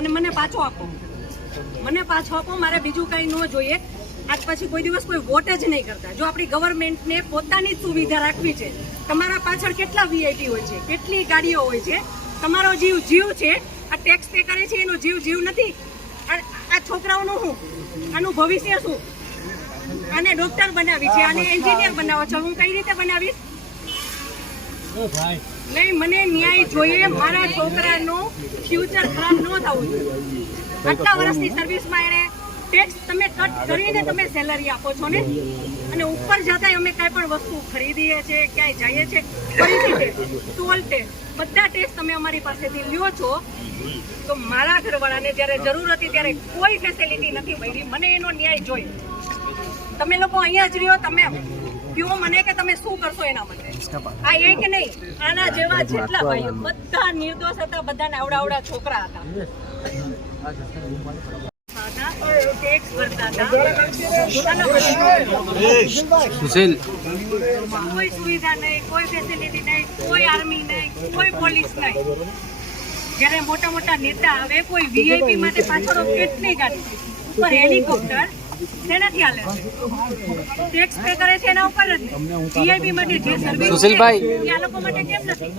અને મને પાછો આપો, મારે બીજું કંઈ ન જોઈએ. આજ પછી કોઈ દિવસ કોઈ વોટ જ નહીં કરતા. જો આપણી ગવર્મેન્ટને પોતાની જ સુવિધા રાખવી છે, તમારા પાછળ કેટલા વીઆઈપી હોય છે, કેટલી ગાડીઓ હોય છે, તમારો જીવ છે. આ ટેક્સ પે કરે છે એનો જીવ નથી. આ છોકરાઓનું શું, આનું ભવિષ્ય શું? આને ડોક્ટર બનાવી છે, આને એન્જિનિયર બનાવો છો, હું કઈ રીતે બનાવીશ? નહીં, મને ન્યાય જોઈએ. મારા છોકરાનું ફ્યુચર ખરાબ ન થવું જોઈએ. આટલા વર્ષની સર્વિસમાં એને ટેક્સ તમે કટ કરીને તમે સેલરી આપો છો ને, અને ઉપર જતા અમે કઈ પણ વસ્તુ ખરીદીએ છીએ, ક્યાંય જઈએ છીએ, ખરીદી ટેક્સ, ટોલ ટેક્સ, બધા ટેક્સ તમે અમારી પાસેથી લ્યો છો. તો મારા ઘરવાળાને જ્યારે જરૂર હતી ત્યારે કોઈ ફેસિલિટી નથી મળી. મને એનો ન્યાય જોઈએ. તમે લોકો અહીંયા જ રહ્યો, તમે કહો મને કે તમે શું કરશો એના માટે. આ એક નહીં, આના જેવા જેટલા ભાઈઓ બધા નિર્દોષ હતા, બધાને આવડા છોકરા હતા, ટેક્સ ભરતા હતા. કોઈ સુવિધા નહીં, કોઈ ફેસિલિટી નહીં, કોઈ આર્મી નહીં, કોઈ પોલીસ નહીં. જયારે મોટા નેતા આવે, કોઈ વીઆઈપી માટે પાછળ કેટલી ગાડી, ઉપર હેલિકોપ્ટર, તેનાથી હાલે ટેક્સ પે કરે છે એના ઉપર જ. વીઆઈપી માટે જે સર્વિસ સુશીલભાઈ આ લોકો માટે કેમ નથી?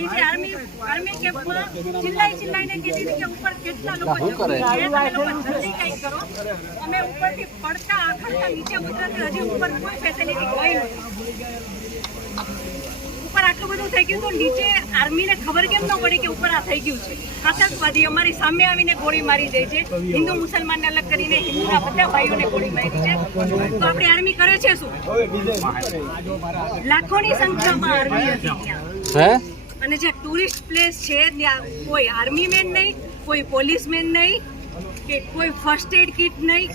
નીચે આર્મી કેમ્પમાં ચિલ્લાઈને કીધી હતી કે ઉપર કેટલા લોકો જલ્દી કંઈક કરો. અમે ઉપરથી પડતા આખા નીચે ઉતરતા, હજી ઉપર કોઈ ફેસિલિટી કોઈ નથી. ઉપર આટલું બધું થઈ ગયું તો નીચે આર્મીને ખબર કેમ ન પડી કે ઉપર આ થઈ ગયું છે? આતંકવાદી અમારી સામે આવીને ગોળી મારી દે છે. હિન્દુ મુસલમાનને અલગ કરીને હિન્દુના બધા ભાઈઓને ગોળી મારી છે. તો આપણી આર્મી કરે છે શું? લાખોની સંખ્યામાં આર્મી હતી ત્યાં. અને જે ટુરિસ્ટ પ્લેસ છે ત્યાં કોઈ આર્મી મેન નહીં, કોઈ પોલીસ મેન નહીં, કે કોઈ ફર્સ્ટ એડ કિટ નહીં.